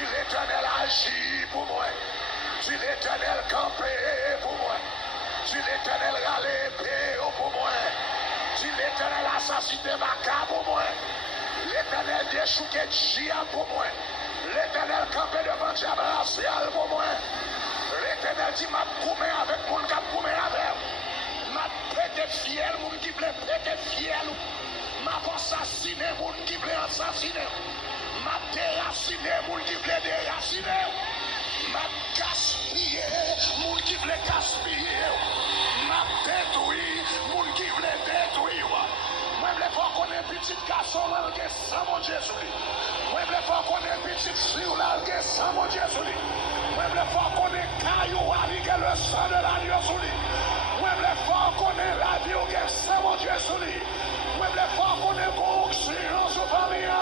Si l'Éternel agit pour moi, si l'Éternel campé pour moi, si l'Éternel râle pour moi, si l'Éternel assassiné Maca pour moi, l'Éternel déchouqué Gia pour moi, l'Éternel campé devant diable racial pour moi, l'Éternel dit m'a coumé avec mon cap coumé avec, m'a pété fiel, mon qui voulait péter fiel, m'a assassiné, mon qui voulait assassiner, m'a déraciné, mon qui voulait déraciner, m'a gaspillé, mon qui voulait gaspiller, m'a détruit, mon qui voulait détruire. Moi, je veux pas qu'on ait un petit garçon là, qui est sans mon Jésus. Moi, je veux pas qu'on ait un petit fille là, qui est sans mon Jésus. Moi, je veux pas qu'on ait caillou là, qui est le sang de l'agneau sous lui. Moi, je veux pas qu'on ait la vie qui est sans mon Jésus. Moi, je veux pas qu'on ait mon oxygène sous famille.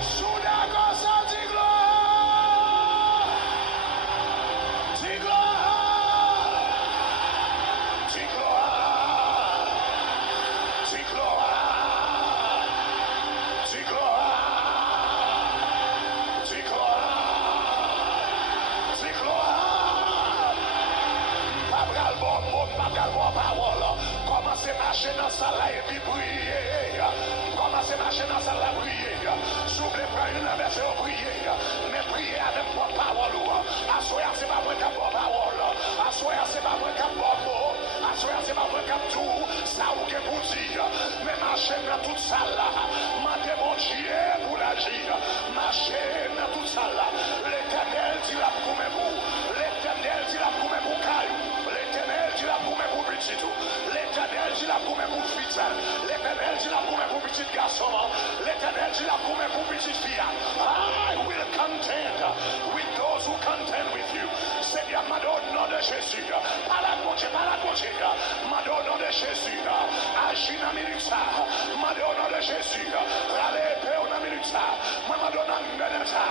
Sous la gosse, dis gloire. Dis gloire. Dis gloire. Dis gloire. Commencez à marcher dans sa là et puis prier. Commencez à marcher dans sa là et prier. Soufflez pour une version prier. Mais prier avec votre parole. Assoyez, c'est pas moi qui ai votre parole. Assoyez, c'est pas moi qui ai votre mot. Assoyez, c'est pas moi qui ai tout. Ça ou que vous dire. Mais marchez dans toute ça là. Mandez mon Dieu pour l'agir. Marchez dans toute ça là. L'Éternel dit la pour mes bouts. L'Éternel dit la pour mes bouts cailloux. L'Éternel dit la pour mes bouts petits tout. L'Éternel dit la pour mes bouts fils. L'Éternel dit la pour mes bouts petits garçons. L'Éternel dit la pour mes bouts petites filles. I will contend with those who contend with you. Seigneur, m'adore au nom de Jésus. Par la bonté, m'adore au nom de Jésus. Agis dans minute ça. M'adore au nom de Jésus. Râlez paix au nom de minute ça. M'adore dans minute ça.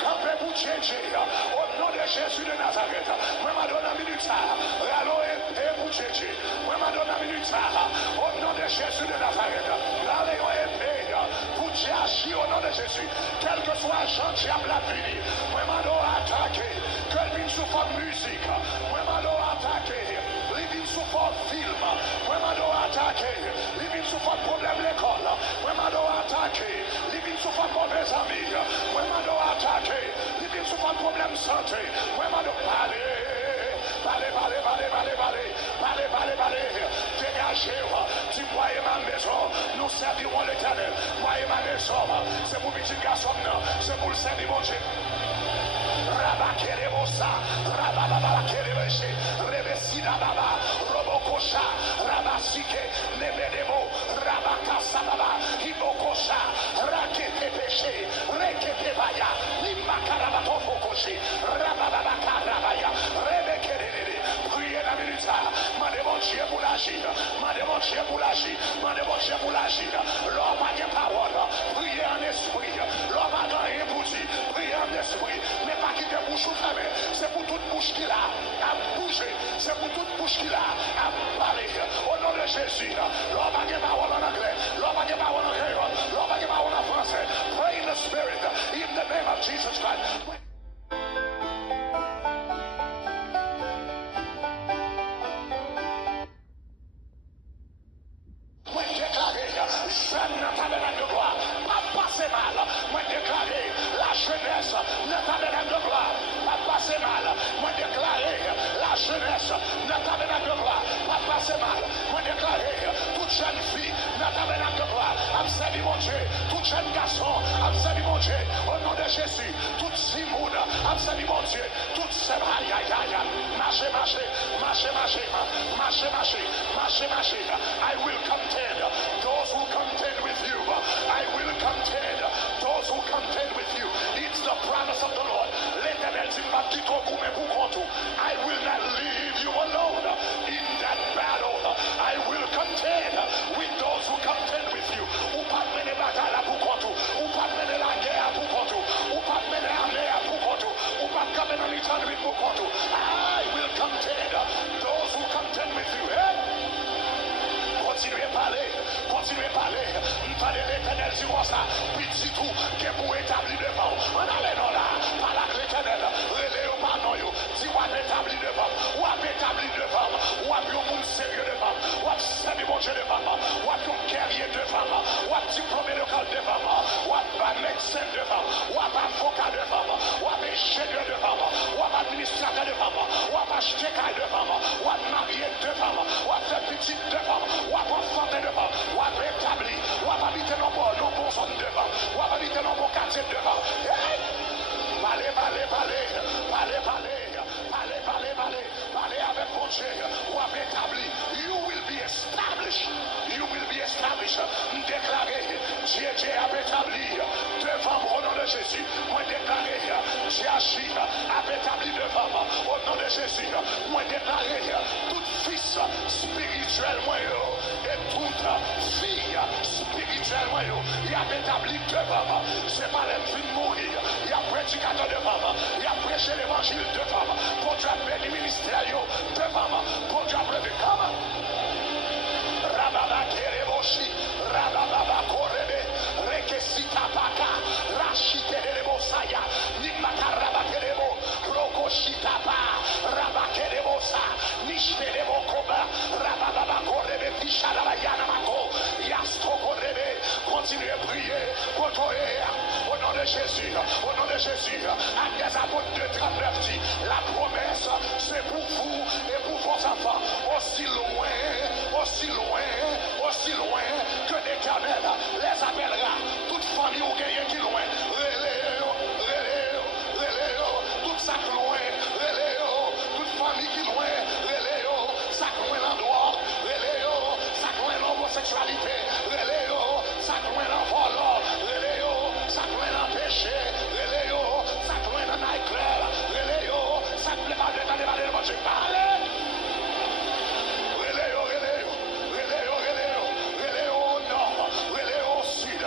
Campez pour changer. Au nom de Jésus de Nazareth. M'adore dans minute ça. Râlez paix pour changer. M'adore dans minute ça. Au nom de Jésus de Nazareth. Râlez paix pour changer au nom de Jésus. Quel que soit Jean diable la fini. M'adore attaquer. Que vienne sous forme musique. M'adore attaquer. Living sous forme film. M'adore attaquer. Living sous forme problème l'école. M'adore attaquer. Living sous forme mauvais amis. M'adore attaquer. Living sous forme problème santé. M'adore parler. Parlez. Dégagez-vous. Tu voyez ma maison. Nous servirons l'Éternel. Voyez ma maison. C'est pour petit garçon. C'est pour le servir mon Dieu. Rabakerebosa, Rababakerebeshe, Rebesina Baba, Robokosha, Rabasike, Nebedemo, Rabakasa Baba, Hibokosha, Raketepeshe, Reketebaya, Limakarabatofokoshe, Rababakarabaya, Rebekerere, priez la minute, Madémontier pour l'agir, Madémontier pour l'agir, Madémontier pour l'agir, l'homme a des paroles, priez en esprit, l'homme a rien pour dire, priez en esprit, mais pas qui te bouche fermée, c'est pour toute bouche qui l'a à bouger, c'est pour toute bouche qui l'a à parler, au nom de Jésus, l'homme a des paroles en anglais, l'homme a des paroles en créole, l'homme a des paroles en français, pray in the spirit, in the name of Jesus Christ. I will contend those who contend with you. I will contend those who contend with you. It's the promise of the Lord. I will not leave you alone in that battle. I will contend with those who contend with you. I will contend those who contend with you. Continuez à parler. Il fallait l'Éternel sur ça. Puis c'est tout, que vous établir devant. On allait dans là. sérieux de femme, ou à servir mon Dieu de femme, ou à ton guerrier de femme, ou à diplômé local de femme, ou à médecin de femme, ou à avocat de femme, ou à ingénieur de femme, ou à administrateur de femme, ou à acheteur de femme, ou à marié de femme, ou à faire petite de femme, ou à santé de femme, ou à rétablir, ou à habiter dans bon zone de femme, ou à habiter dans bon quartier de femme. Parlez avec mon Dieu, ou à établir. You will be established. You will be established. Déclaré, Dieu a établi devant au nom de Jésus. Moi déclaré, Dieu a établi devant au nom de Jésus. Moi déclaré, tout fils spirituel moi et toute fille spirituelle moi il a établi devant. C'est pas les filles mourir. Il y a prédicateur de femme. Il a prêché l'évangile de femme. Pour Dieu béni ministère de femme. Pour Dieu prévu comme Rababa Kereboshi, Rababa Korebe, Rekesita Paka, Rashite Rebosaya, Nimaka Rabakerebo, Rokoshitapa, Rabakerebosa, Nishterebo Koba, Rababa Korebe, Tishalayana Mako, Yasto Korebe, continuez à prier, au nom de Jésus, au nom de Jésus, Agnès Apôtre 2:39 dit, la promesse c'est pour vous et pour vos enfants, aussi loin que l'Éternel les appellera. Toute famille ou gagnée qui loin, toute sac loin, toute famille qui loin, sac loin l'endroit, sac loin l'homosexualité, sac loin l'envol, sac loin l'empêché, sac loin l'en éclair, sac loin l'en je parle. Relais au nord, relais au sud,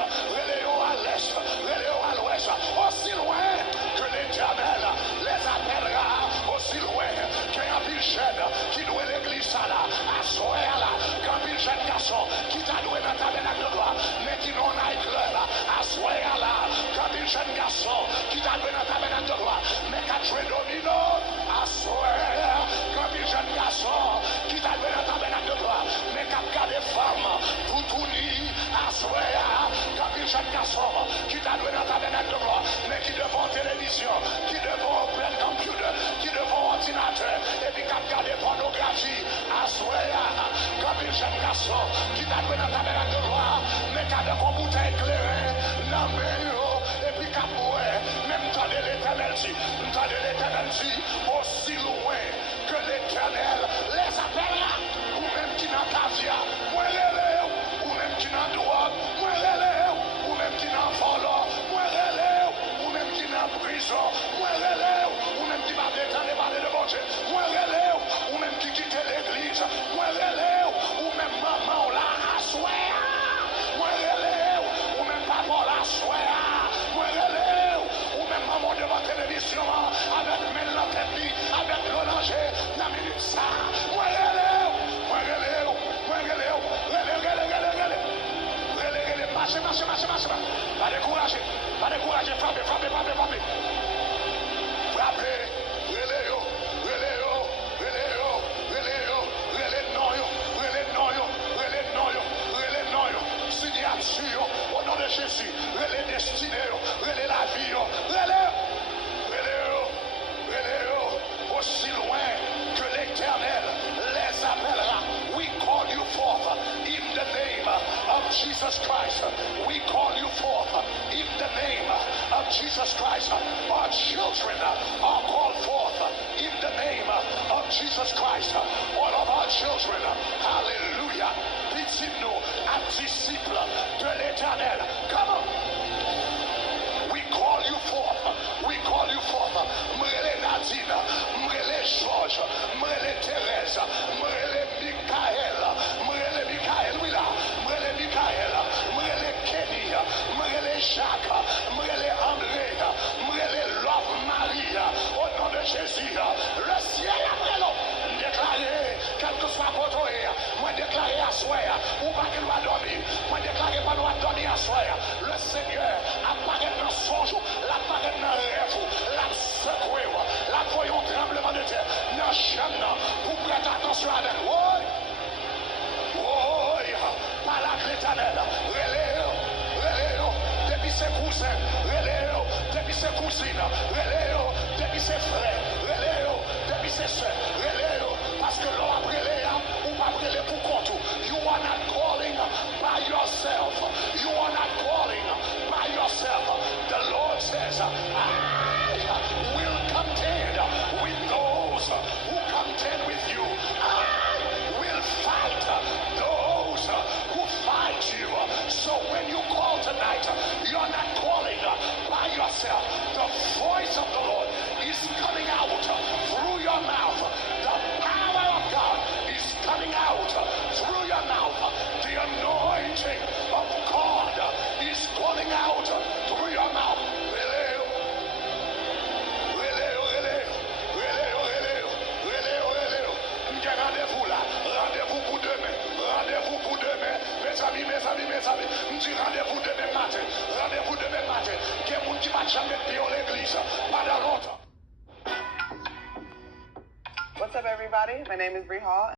cousin, relève, depuis ses cousines, relève, depuis ses frères, relève, depuis ses soeurs, relève, parce que l'on a brûlé, ou pas brûlé pour compte. You are not calling by yourself. You are not calling by yourself. The Lord says, I will contend with those who contend with you. I will fight those who fight you. So when you call tonight, you're not calling by yourself. The voice of the Lord is coming out through your mouth. The power of God is coming out through your mouth. The anointing of God is calling out through your mouth. Rendez-vous pour demain. Rendez-vous pour demain. Mes amis. Rendez-vous demain matin. Rendez-vous demain matin. Qu'il y a des gens qui va jamais pied à l'église. Pas dans longtemps. What's up, everybody? My name is Bree Hall.